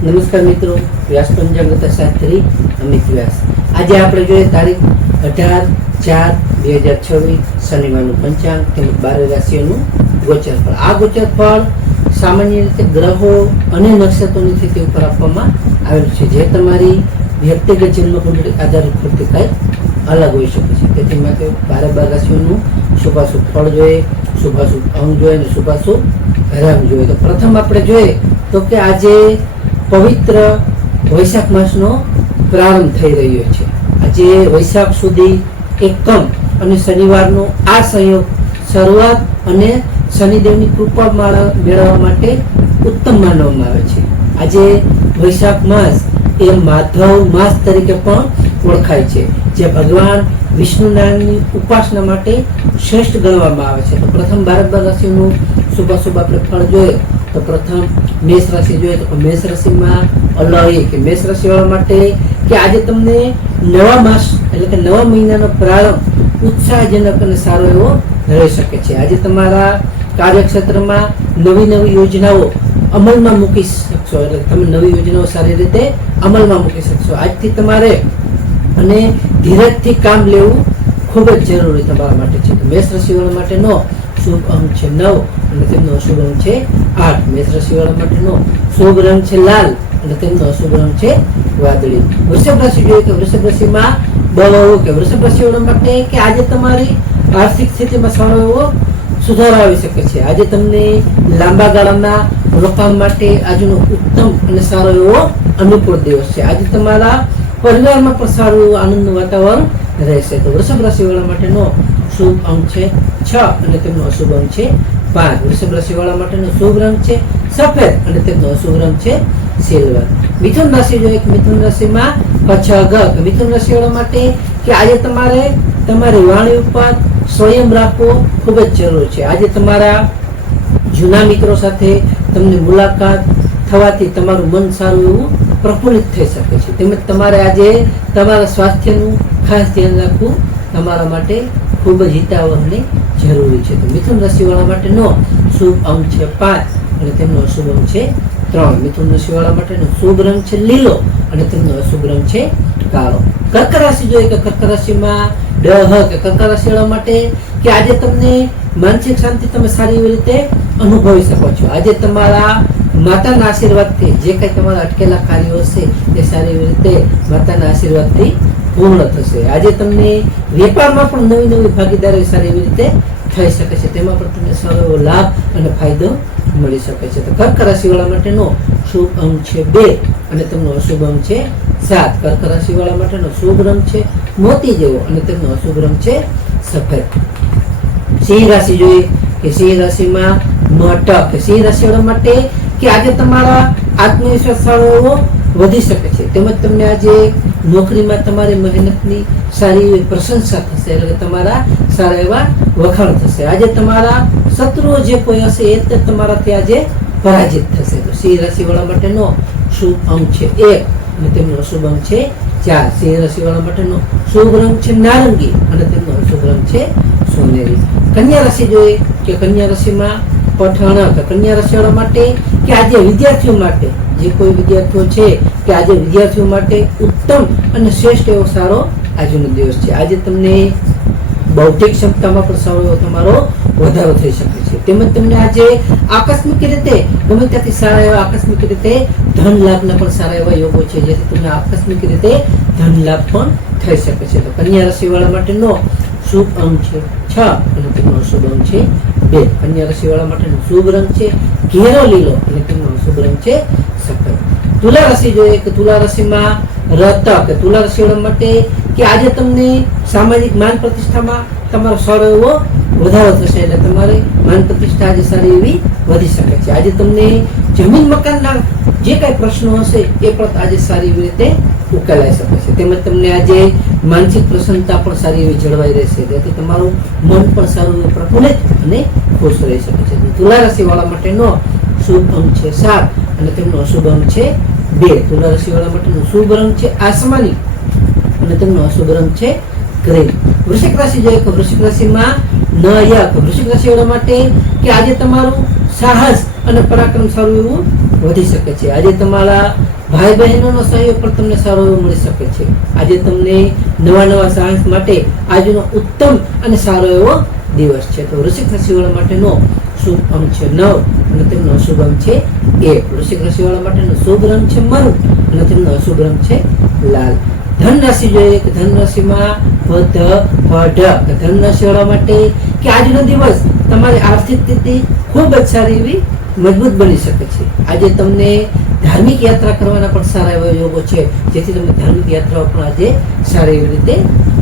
નમસ્કાર મિત્રો, વ્યાસ પંચાંગ શાસ્ત્રી અમિત વ્યાસ. આજે આપણે જોઈએ તારીખ 18/4/2026 શનિવારનું પંચાંગ તેમજ 12 રાશિઓનું ગોચર ફળ. આ ગોચર ફળ સામાન્ય રીતે ગ્રહો અને નક્ષત્રોની સ્થિતિ ઉપર આપવામાં આવેલું છે, જે તમારી વ્યક્તિગત જન્મ કુંડળી આધારિત પરથી કંઈક અલગ હોઈ શકે છે. તેથી માટે 12 રાશિઓનું શુભાશુભ ફળ જોઈએ, શુભાશુભ અંગ જોઈએ અને શુભાશુભ રંગ જોઈએ. તો પ્રથમ આપણે જોઈએ તો કે આજે પવિત્ર વૈશાખ માસનો પ્રારંભ થઈ રહ્યો છે. આજે વૈશાખ સુધી એકમ અને શનિવારનો આ સંયોગ શરૂઆત અને શનિદેવની કૃપા મેળવવા માટે ઉત્તમ માનવામાં આવે છે. આજે વૈશાખ માસ એ માધવ માસ તરીકે પણ ઓળખાય છે, જે ભગવાન વિષ્ણુનારાયણની ઉપાસના માટે શ્રેષ્ઠ ગણવામાં આવે છે. તો પ્રથમ 12 રાશિનું શુભાશુભ આપણે ફળ જોઈએ તો પ્રથમ મેષ રાશિ જોઈએ તો મેષ રાશિમાં અલૌકિક કે મેષ રાશિવાળા માટે કે આજે તમને નવા માસ એટલે કે નવા મહિનાનો પ્રારંભ ઉત્સાહજનક અને સારો એવો રહી શકે છે. આજે તમારા કાર્યક્ષેત્રમાં નવી યોજનાઓ અમલમાં મૂકી શકશો, એટલે તમે નવી યોજનાઓ સારી રીતે અમલમાં મૂકી શકશો. આજથી તમારે અને ધીરજથી કામ લેવું ખૂબ જ જરૂરી તમારા માટે છે. મેષ રાશિવાળા માટેનો શુભ અંક છે 9 અને તેમનો અશુભ અંક છે 8. મેષ રાશિવાળા માટેનો શુભ રંગ છે લાલ અને તેમનો અશુભ રંગ છે વાદળી. વૃષભ રાશિ જોઈએ તો વૃષભ રાશિમાં બહુ કે વૃષભ રાશિવાળા માટે કે આજે તમારી આર્થિક સ્થિતિમાં સારો એવો સુધારો આવી શકે છે. આજે તમને લાંબા ગાળાના રોકાણ માટે આજનો ઉત્તમ અને સારો એવો અનુકૂળ દિવસ છે. આજે તમારા પરિવારમાં પણ સારું એવું આનંદનું વાતાવરણ રહેશે. તો વૃષભ રાશિવાળા માટેનો શુભ અંક છે 6 અને તેમનો અશુભ અંક છે 5. વૃષભ રાશિવાળા માટેનો શુભ રંગ છે સફેદ અને તેમનો અશુભ રંગ છે સિલ્વર. મિથુન રાશિ જોઈએ મિથુન રાશિમાં પછગ મિથુન રાશિવાળા માટે કે આજે તમારે તમારી વાણી ઉપર સંયમ રાખવો ખૂબ જ જરૂર છે. આજે તમારા જૂના મિત્રો સાથે તમને મુલાકાત થવાથી તમારું મન સારું એવું પ્રફુલ્લિત થઈ શકે છે. તેમજ તમારે આજે તમારા સ્વાસ્થ્યનું ખાસ ધ્યાન રાખવું તમારા માટે ખૂબ જ હિતાવહ અને જરૂરી છે. તો મિથુન રાશિવાળા માટેનો શુભ અંક છે 5 અને તેમનો અશુભ અંક છે 3. મિથુન રાશિવાળા માટેનો શુભ રંગ છે લીલો અને તેમનો અશુભ રંગ છે કાળો. કર્ક રાશિ જોઈએ કે કર્ક રાશિમાં કર્ક રાશિવાળા માટે કે આજે તમને માનસિક શાંતિ તમે સારી એવી રીતે અનુભવી શકો છો. આજે તમારા માતાના આશીર્વાદથી જે કંઈ તમારા અટકેલા કાર્યો હશે તે સારી એવી રીતે માતાના આશીર્વાદથી પૂર્ણ થશે. આજે તમને વેપારમાં પણ નવી ભાગીદારી સારી એવી રીતે થઈ શકે છે, તેમાં પણ તમને સારો એવો લાભ અને ફાયદો મળી શકે છે. તો કર્ક રાશિવાળા માટેનો શુભ અંક છે 2 અને તેમનો અશુભ અંક છે 7. કર્ક રાશિવાળા માટેનો શુભ રંગ છે મોતી જેવો અને તેમનો અશુભ રંગ છે સફેદ. સિંહ રાશિ જોઈએ કે સિંહ રાશિમાં મટક. સિંહ રાશિવાળા માટે કે આજે તમારા આત્મવિશ્વાસ સારો એવો વધી શકે છે, તેમજ તમને આજે નોકરીમાં તમારી મહેનતની સારી એવી પ્રશંસા થશે, એટલે કે તમારા સારા એવા વખાણ થશે. આજે તમારા શત્રુઓ જે કોઈ હશે એ જ તમારાથી આજે પરાજિત થશે. તો સિંહ રાશિવાળા માટેનો શુભ અંક છે 1 અને તેમનો અશુભ અંક છે 4. સિંહ રાશિવાળા માટેનો શુભ રંગ છે નારંગી અને તેમનો અશુભ રંગ છે સોનેરી. કન્યા રાશિ જોઈએ કે કન્યા રાશિમાં પઠાણક. કન્યા રાશિવાળા માટે કે આજે વિદ્યાર્થીઓ માટે જે કોઈ વિદ્યાર્થીઓ છે કે આજે વિદ્યાર્થીઓ માટે ઉત્તમ અને શ્રેષ્ઠ એવો સારો આજનો દિવસ છે. આજે તમને બૌદ્ધિક ક્ષમતામાં પણ સારો એવો તમારો વધારો થઈ શકે છે. તેમજ તમને આજે આકસ્મિક રીતે ગમે ત્યાંથી સારા એવા આકસ્મિક રીતે ધન લાભના પણ સારા એવા યોગો છે, જેથી તમને આકસ્મિક રીતે ધન લાભ પણ થઈ શકે છે. તો કન્યા રાશિવાળા માટેનો શુભ અંક છે 6 અને તેમનો અશુભ અંક છે 2. કન્યા રાશિવાળા માટેનો શુભ રંગ છે ઘેરો લીલો અને તેમનો અશુભ રંગ છે સફેદ. તુલા રાશિ જોઈએ કે તુલા રાશિમાં રતક. તુલા રાશિવાળા માટે કે આજે તમને સામાજિક માન પ્રતિષ્ઠામાં તમારો સારો એવો વધારો થશે, એટલે તમારી માન પ્રતિષ્ઠા આજે સારી એવી વધી શકે છે. આજે તમને જમીન મકાનના જે કાંઈ પ્રશ્નો હશે એ પણ આજે સારી એવી રીતે ઉકેલાઈ શકે છે. તેમજ તમને આજે માનસિક પ્રસન્નતા પણ સારી એવી જળવાઈ રહેશે, તેથી તમારું મન પણ સારું એવું પ્રફુલ્લિત અને ખુશ રહી શકે છે. તુલા રાશિવાળા માટેનો શુભ અંક છે 7 અને તેમનો અશુભ અંક છે 2. તુલા રાશિવાળા માટેનો શુભ રંગ છે આસમાની અને તેમનો અશુભ રંગ છે ગ્રીન. વૃશ્ચિક રાશિ જોઈએ તો વૃશ્ચિક રાશિમાં નયક. વૃશ્ચિક રાશિવાળા માટે કે આજે તમારું સાહસ અને પરાક્રમ સારું એવું વધી શકે છે. આજે તમારા ભાઈ બહેનોનો સહયોગ પણ તમને સારો એવો મળી શકે છે. આજે તમને નવા સાહસ માટે આજનો ઉત્તમ અને સારો એવો દિવસ છે. તો વૃશ્ચિક રાશિવાળા માટેનો શુભ અંક છે 9 અને તેમનો અશુભ અંક છે 1. વૃશ્ચિક રાશિવાળા માટેનો શુભ રંગ છે મરૂન અને તેમનો અશુભ રંગ છે લાલ. ધન રાશિ જોઈએ કે ધન રાશિમાં ધન રાશિવાળા માટે કે આજનો દિવસ તમારી આર્થિક સ્થિતિ ખૂબ જ સારી એવી મજબૂત બની શકે છે. આજે તમને ધાર્મિક યાત્રા કરવાના પણ સારા એવા યોગો છે, જેથી તમે ધાર્મિક યાત્રાઓ પણ આજે સારી એવી રીતે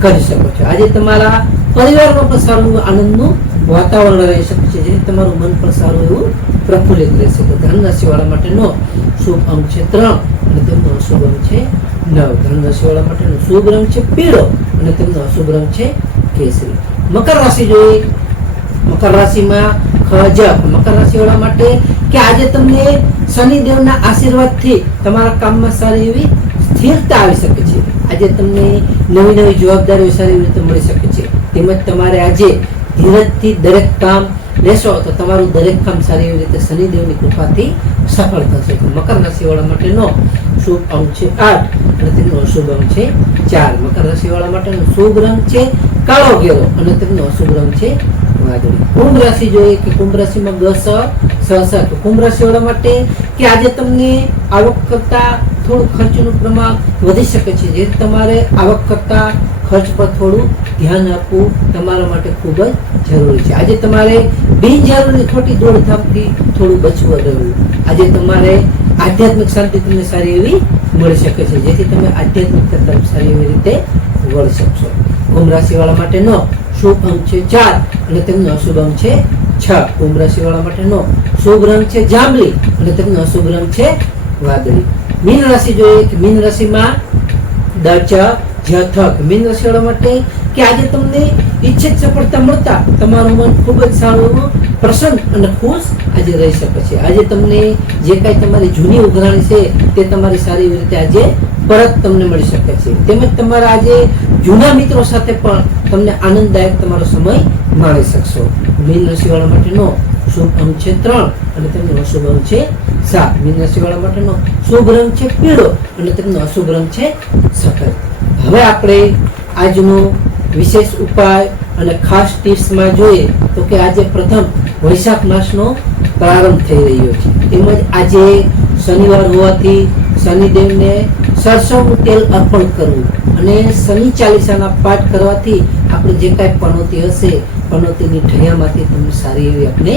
કરી શકો છો. આજે તમારા પરિવારમાં પણ સારું આનંદનું વાતાવરણ રહી શકે છે, જેથી તમારું મન પણ સારું એવું પ્રફુલ્લિત રહેશે. તો ધન રાશિવાળા માટેનો શુભ અંક છે 3 અને તેમનો અશુભ અંક છે 9. ધન રાશિવાળા માટેનો શુભ રંગ છે પીળો અને તેમનો અશુભ રંગ છે કેસરી. મકર રાશિ જોઈએ. મકર રાશિમાં મકર રાશિવાળા માટે કે આજે તમને શનિદેવના આશીર્વાદથી તમારા કામમાં સારી એવી સ્થિરતા આવી શકે છે. આજે તમને નવી જવાબદારીઓ સારી રીતે મળી શકે છે. તેમજ તમારે આજે ધીરજથી દરેક કામ લેશો તો તમારું દરેક કામ સારી એવી રીતે શનિદેવની કૃપાથી સફળ થશે. મકર રાશિવાળા માટેનો શુભ અંક છે 8 અને તેમનો અશુભ અંક છે 4. મકર રાશિવાળા માટેનો શુભ રંગ છે કાળો ઘેરો અને તેમનો અશુભ રંગ છે વાદળી. કુંભ રાશિ જોઈએ કે કુંભ રાશિમાં કુંભ રાશિવાળા માટે કે આજે તમને આવક કરતા થોડું ખર્ચનું પ્રમાણ વધી શકે છે, જે તમારે આવક કરતા ખર્ચ પર થોડું ધ્યાન આપવું તમારા માટે ખૂબ જ જરૂરી છે. આજે તમારે બિનજરૂરી ખોટી દોડધામથી થોડું બચવું રહેવું. આજે તમારે આધ્યાત્મિક શાંતિ તમને સારી એવી મળી શકે છે, જેથી તમે આધ્યાત્મિકતા તરફ સારી એવી રીતે વળી શકશો. કુંભ રાશિવાળા માટેનો શુભ અંક છે 4 અને તેમનો અશુભ અંક છે 6. કુંભ રાશિવાળા માટેનો શુભ રંગ છે જાંબલી અને તેમનો અશુભ રંગ છે વાદળી. મીન રાશિ જોઈએ કે મીન રાશિમાં મીન રાશિવાળા માટે કે આજે તમને ઈચ્છિત સફળતા મળતા તમારું મન ખૂબ જ સારું એવું પ્રસન્ન અને ખુશ આજે રહી શકે છે. આજે તમને જે કાંઈ તમારી જૂની ઉઘરાણી છે તે તમારી સારી એવી રીતે આજે પરત તમને મળી શકે છે. તેમજ તમારા આજે જૂના મિત્રો સાથે પણ તમને આનંદદાયક તમારો સમય માણી શકશો. મીન રાશિવાળા માટેનો શુભ અંક છે 3 અને તેમનો અશુભ અંક છે 7. મીન રાશિવાળા માટેનો શુભ રંગ છે પીળો અને તેમનો અશુભ રંગ છે સફેદ. હવે આપણે આજનો વિશેષ ઉપાય અને ખાસ ટિપ્સમાં જોઈએ તો કે આજે પ્રથમ વૈશાખ માસનો પ્રારંભ થઈ રહ્યો છે. તેમજ આજે શનિવાર હોવાથી શનિદેવને સરસવનું તેલ અર્પણ કરવું અને શનિ ચાલીસાના પાઠ કરવાથી આપણે જે કાંઈ પનોતી હશે પનોતીની ઠૈયામાંથી તમને સારી એવી આપણે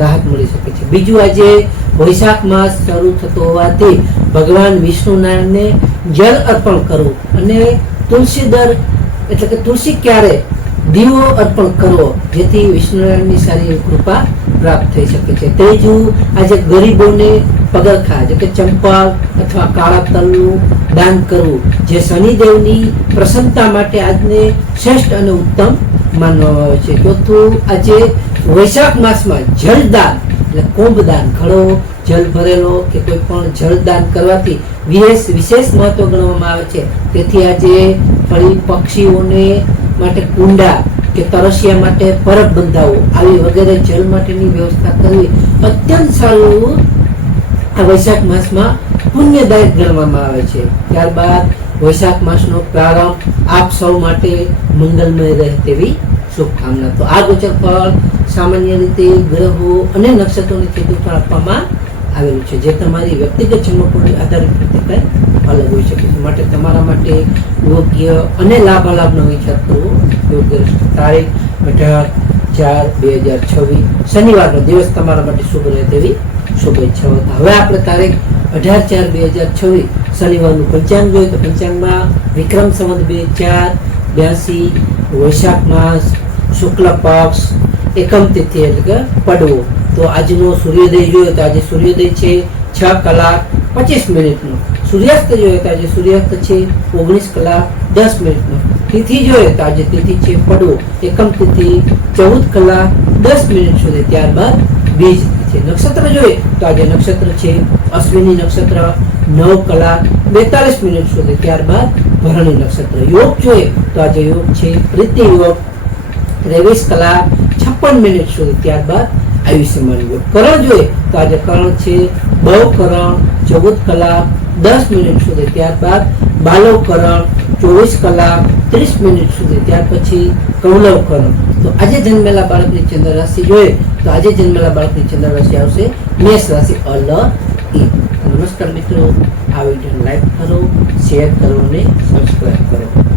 રાહત મળી શકે છે. બીજું આજે વૈશાખ માસ શરૂ થતો હોવાથી ભગવાન વિષ્ણુનારાયણને જળ અર્પણ કરવું અને તુલસીદર એટલે કે તુલસી ક્યારે દીવો અર્પણ કરવો, જેથી વિષ્ણુનારાયણની સારી એવી કૃપા પ્રાપ્ત થઈ શકે છે. ત્રીજું આજે ગરીબોને પગરખા એટલે કે ચંપલ અથવા કાળા તલનું દાન કરવું, જે શનિદેવની પ્રસન્નતા માટે આજને શ્રેષ્ઠ અને ઉત્તમ માનવામાં આવે છે. ચોથું આજે વૈશાખ માસમાં જલદાન એટલે કુંભદાન, ઘડો જલ ભરેલો કે કોઈ પણ જળદાન કરવાથી વિશેષ મહત્વ ગણવામાં આવે છે. તેથી આજે ફરી પક્ષીઓને માટે કુંડા કે તરસિયા માટે પરબ બંધાવો આવી વગેરે જળ માટેની વ્યવસ્થા કરવી અત્યંત સારું આ વૈશાખ માસમાં પુણ્યદાયક ગણવામાં આવે છે. ત્યારબાદ વૈશાખ માસનો પ્રારંભ આપ સૌ માટે મંગલમય રહે તેવી શુભકામના. તો આ ગોચર ફળ સામાન્ય રીતે ગ્રહો અને નક્ષત્રોની સ્થિતિ પર આપવામાં આવેલું છે, જે તમારી વ્યક્તિગત જન્મકુંડળી આધારિત રીતે કંઈ અલગ હોઈ શકે છે. માટે તમારા માટે યોગ્ય અને લાભાલાભનો વિચાર કરવો યોગ્ય રહેશે. તારીખ 18/4/2026 શનિવારનો દિવસ તમારા માટે શુભ રહે તેવી શુભેચ્છાઓ. હવે આપણે તારીખ 18/4/2026 શનિવારનું પંચાંગ જોઈએ તો પંચાંગમાં વિક્રમ સંવત 2482 વૈશાખ માસ શુક્લ પક્ષ એકમ તિથિ એટલે કે પડવો. તો આજનો સૂર્યોદય જોઈએ તો આજે સૂર્યોદય છે 6:25 સૂર્યાસ્ત જોઈએ તો આજે સૂર્યાસ્ત છે 19:10. તિથિ જોઈએ તો આજે તિથિ છે પડવો એકમ તિથિ 14:10 સુધી. ત્યારબાદ બીજ તિથિ. નક્ષત્ર જોઈએ તો આજે નક્ષત્ર છે અશ્વિની નક્ષત્ર 9:42 સુધી. ત્યારબાદ ભરણી નક્ષત્ર. યોગ જોઈએ તો આજે યોગ છે પ્રીતિ યોગ 23:56 સુધી. ત્યારબાદ આયુષ્યમાન હોય. કરણ જોઈએ તો આજે કરણ છે બહુકરણ 14 કલાક 10 મિનિટ સુધી, ત્યારબાદ બાલવકરણ 24 કલાક 30 મિનિટ સુધી, ત્યાર પછી કૌલવકરણ. તો આજે જન્મેલા બાળકની ચંદ્ર રાશિ જોઈએ તો આજે જન્મેલા બાળકની ચંદ્ર રાશિ આવશે મેષ રાશિ અલ ઈ. નમસ્કાર મિત્રો, આ વિડીયોને લાઈક કરો, શેર કરો અને સબસ્ક્રાઈબ કરો.